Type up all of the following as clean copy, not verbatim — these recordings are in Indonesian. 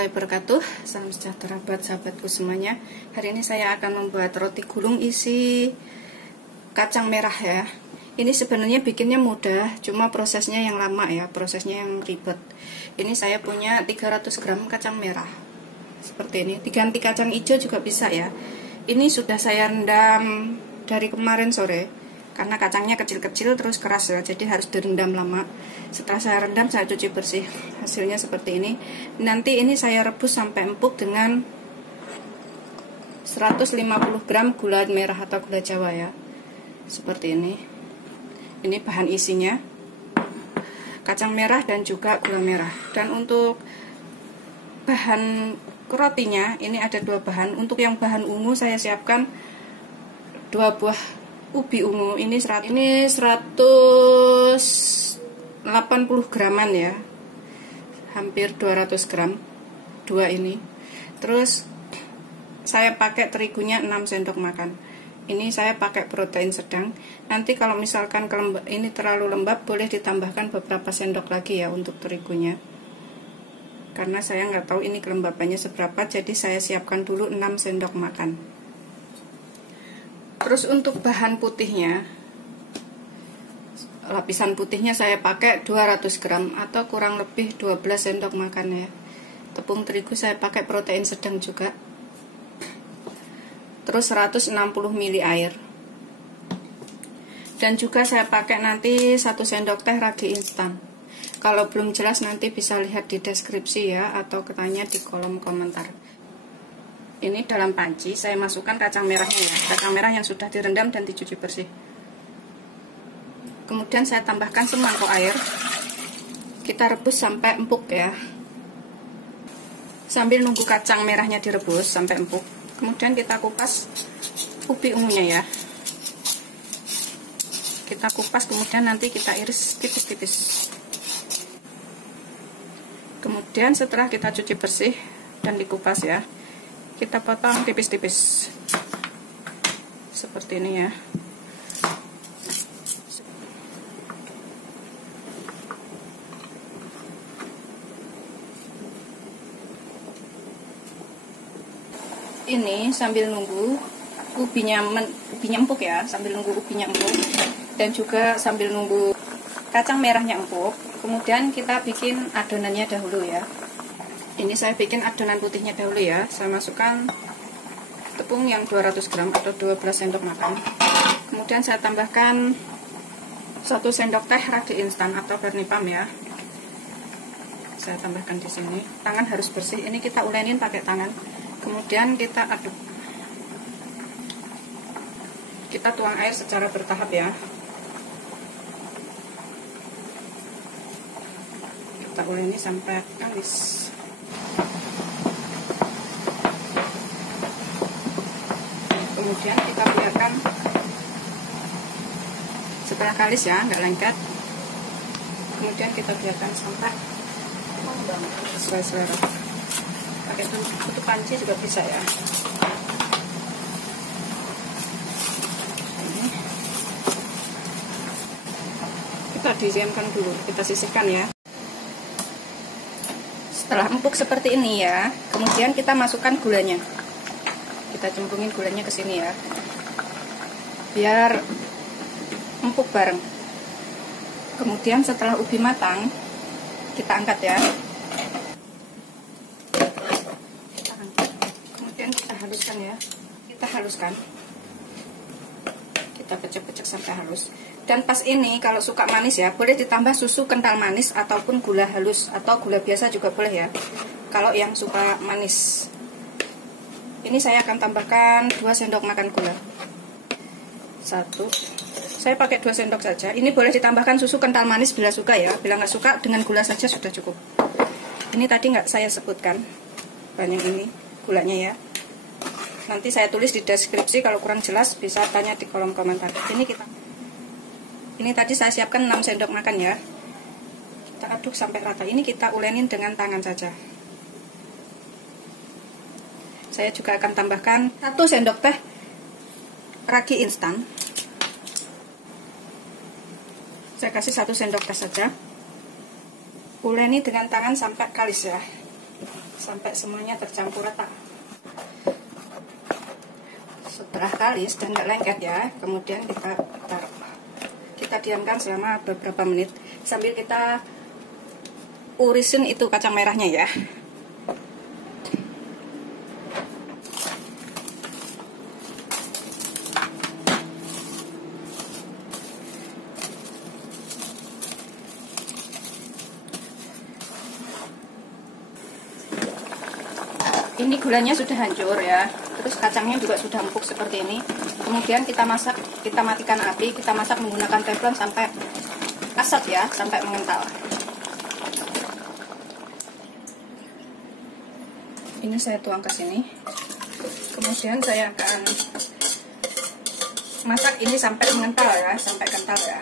warahmatullahi wabarakatuh. Salam sejahtera buat sahabatku semuanya. Hari ini saya akan membuat roti gulung isi kacang merah ya. Ini sebenarnya bikinnya mudah, cuma prosesnya yang lama ya, prosesnya yang ribet. Ini saya punya 300 gram kacang merah. Seperti ini, diganti kacang hijau juga bisa ya. Ini sudah saya rendam dari kemarin sore. Karena kacangnya kecil-kecil terus keras ya, jadi harus direndam lama. Setelah saya rendam, saya cuci bersih. Hasilnya seperti ini. Nanti ini saya rebus sampai empuk dengan 150 gram gula merah atau gula Jawa ya. Seperti ini. Ini bahan isinya. Kacang merah dan juga gula merah. Dan untuk bahan rotinya, ini ada dua bahan. Untuk yang bahan ungu saya siapkan 2 buah ubi ungu. Ini 180 graman ya, hampir 200 gram 2 ini. Terus saya pakai terigunya 6 sendok makan. Ini saya pakai protein sedang. Nanti kalau misalkan ini terlalu lembab, boleh ditambahkan beberapa sendok lagi ya untuk terigunya, karena saya nggak tahu ini kelembabannya seberapa, jadi saya siapkan dulu 6 sendok makan. Terus untuk bahan putihnya, lapisan putihnya saya pakai 200 gram atau kurang lebih 12 sendok makan ya. Tepung terigu saya pakai protein sedang juga. Terus 160 ml air. Dan juga saya pakai nanti 1 sendok teh ragi instan. Kalau belum jelas nanti bisa lihat di deskripsi ya, atau tanya di kolom komentar. Ini dalam panci saya masukkan kacang merahnya ya, kacang merah yang sudah direndam dan dicuci bersih. Kemudian saya tambahkan semangkok air. Kita rebus sampai empuk ya, sambil nunggu kacang merahnya direbus sampai empuk. Kemudian kita kupas ubi ungunya ya. Kita kupas, kemudian nanti kita iris tipis-tipis. Kemudian setelah kita cuci bersih dan dikupas ya, kita potong tipis-tipis seperti ini ya. Ini sambil nunggu ubinya empuk ya, sambil nunggu ubinya empuk dan juga sambil nunggu kacang merahnya empuk. Kemudian kita bikin adonannya dahulu ya. Ini saya bikin adonan putihnya dahulu ya. Saya masukkan tepung yang 200 gram atau 12 sendok makan. Kemudian saya tambahkan 1 sendok teh ragi instan atau Bernipam ya. Saya tambahkan di sini. Tangan harus bersih. Ini kita ulenin pakai tangan. Kemudian kita aduk. Kita tuang air secara bertahap ya. Kita uleni sampai kalis. Kemudian kita biarkan setelah kalis ya, nggak lengket. Kemudian kita biarkan sampai sesuai selera. Pakai tutup panci juga bisa ya. Ini kita diamkan dulu, kita sisihkan ya. Setelah empuk seperti ini ya, kemudian kita masukkan gulanya. Kita cemplungin gulanya ke sini ya, biar empuk bareng. Kemudian setelah ubi matang, kita angkat ya. Kemudian kita haluskan ya. Kita haluskan. Kita pecek-pecek sampai halus. Dan pas ini kalau suka manis ya, boleh ditambah susu kental manis ataupun gula halus atau gula biasa juga boleh ya. Kalau yang suka manis. Ini saya akan tambahkan 2 sendok makan gula. 1. Saya pakai 2 sendok saja. Ini boleh ditambahkan susu kental manis bila suka ya. Bila nggak suka, dengan gula saja sudah cukup. Ini tadi nggak saya sebutkan banyak ini gulanya ya. Nanti saya tulis di deskripsi, kalau kurang jelas bisa tanya di kolom komentar. Ini tadi saya siapkan 6 sendok makan ya. Kita aduk sampai rata. Ini kita ulenin dengan tangan saja. Saya juga akan tambahkan 1 sendok teh ragi instan. Saya kasih 1 sendok teh saja. Uleni dengan tangan sampai kalis ya. sampai semuanya tercampur rata. Setelah kalis dan nggak lengket ya, kemudian kita taruh, kita diamkan selama beberapa menit sambil kita urisin itu kacang merahnya ya. Ini gulanya sudah hancur ya, terus kacangnya juga sudah empuk seperti ini. Kemudian kita masak, kita matikan api, kita masak menggunakan teflon sampai asat ya, sampai mengental. Ini saya tuang ke sini. Kemudian saya akan masak ini sampai mengental ya, sampai kental ya.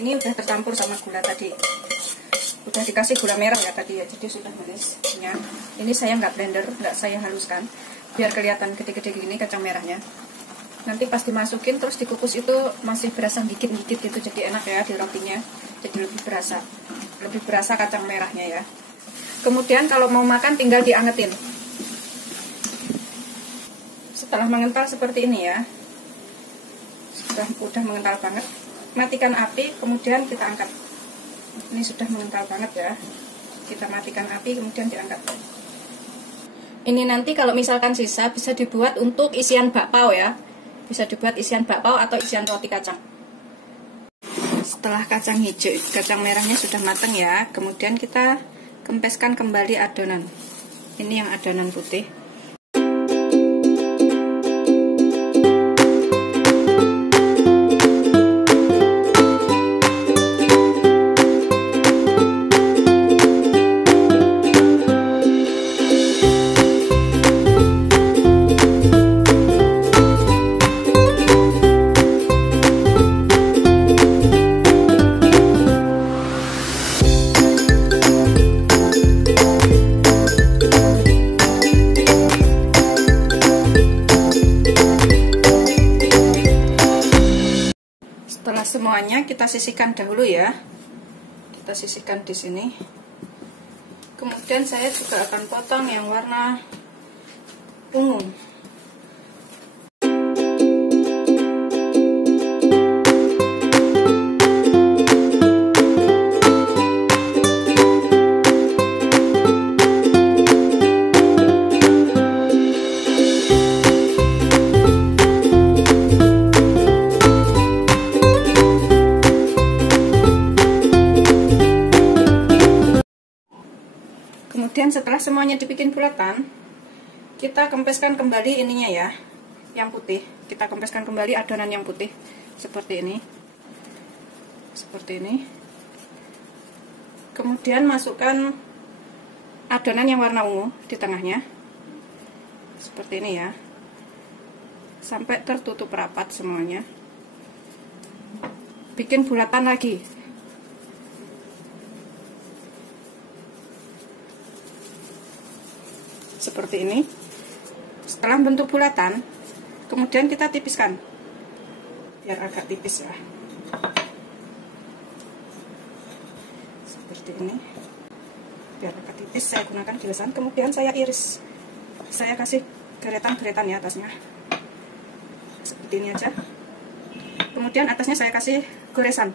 Ini udah tercampur sama gula tadi. Udah dikasih gula merah ya tadi ya, jadi sudah manis ya. Ini saya nggak blender, nggak saya haluskan, biar kelihatan gede-gede gini kacang merahnya. Nanti pas dimasukin terus dikukus itu masih berasa gigit-gigit gitu, jadi enak ya di rotinya, jadi lebih berasa kacang merahnya ya. Kemudian kalau mau makan tinggal diangetin. Setelah mengental seperti ini ya, udah mengental banget, matikan api, kemudian kita angkat. Ini sudah mengental banget ya, kita matikan api kemudian diangkat. Ini nanti kalau misalkan sisa bisa dibuat untuk isian bakpao ya, bisa dibuat isian bakpao atau isian roti kacang. Setelah kacang hijau, kacang merahnya sudah matang ya, kemudian kita kempeskan kembali adonan. Ini yang adonan putih. Setelah semuanya kita sisihkan dahulu ya. Kita sisihkan di sini. Kemudian saya juga akan potong yang warna ungu. Kemudian setelah semuanya dibikin bulatan, kita kempeskan kembali ininya ya, yang putih. Kita kempeskan kembali adonan yang putih seperti ini. Seperti ini. Kemudian masukkan adonan yang warna ungu di tengahnya. Seperti ini ya. Sampai tertutup rapat semuanya. Bikin bulatan lagi. Seperti ini. Setelah bentuk bulatan, kemudian kita tipiskan biar agak tipis ya, seperti ini, biar agak tipis. Saya gunakan gilasan, kemudian saya iris, saya kasih geretan-geretan ya atasnya, seperti ini aja. Kemudian atasnya saya kasih goresan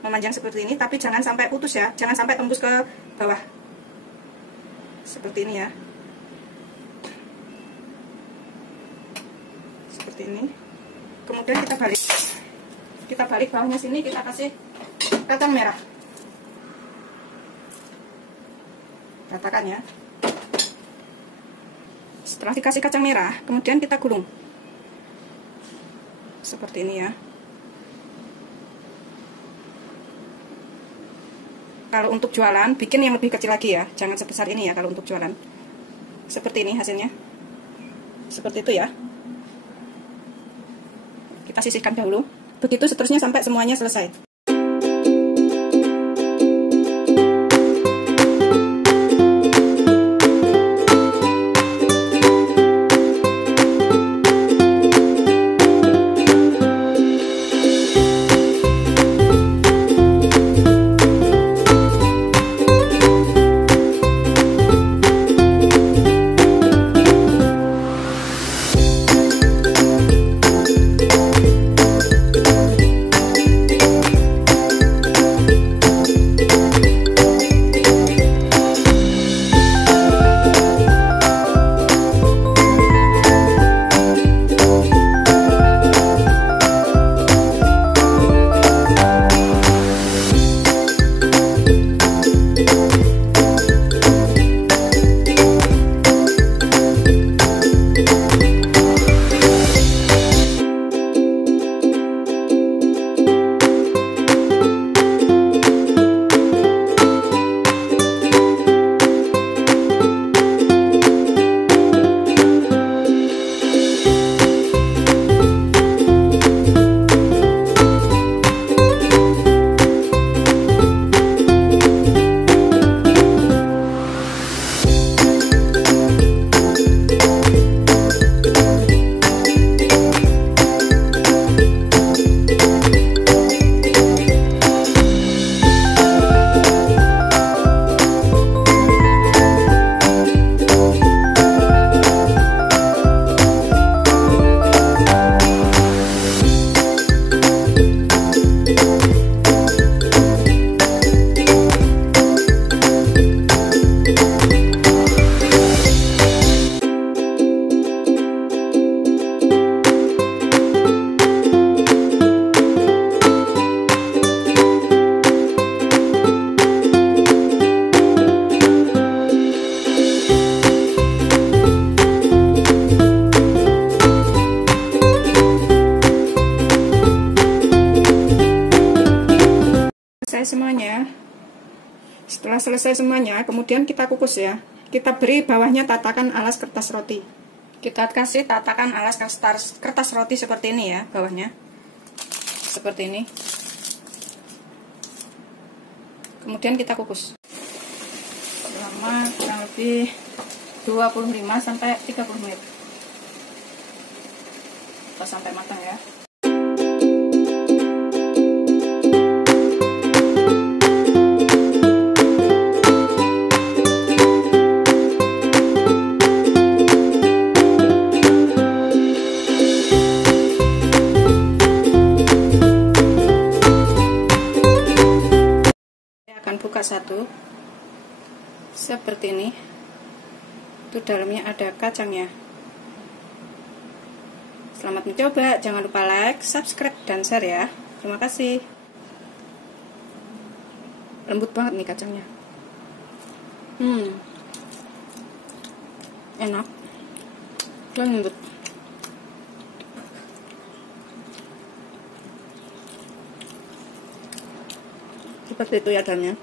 memanjang seperti ini, tapi jangan sampai putus ya, jangan sampai tembus ke bawah, seperti ini ya. Seperti ini. Kemudian kita balik bawahnya sini, kita kasih kacang merah, ratakan ya. Setelah dikasih kacang merah, kemudian kita gulung seperti ini ya. Kalau untuk jualan, bikin yang lebih kecil lagi ya, jangan sebesar ini ya kalau untuk jualan. Seperti ini hasilnya, seperti itu ya. Kita sisihkan dahulu, begitu seterusnya sampai semuanya selesai. Setelah selesai semuanya, kemudian kita kukus ya. Kita beri bawahnya tatakan alas kertas roti. Kita kasih tatakan alas kertas roti seperti ini ya, bawahnya. Seperti ini. Kemudian kita kukus selama kurang lebih 25 sampai 30 menit. Kita sampai matang ya. Buka satu seperti ini, itu dalamnya ada kacangnya. Selamat mencoba, jangan lupa like, subscribe, dan share ya. Terima kasih. Lembut banget nih kacangnya. Enak dan lembut. Seperti itu ya dalamnya.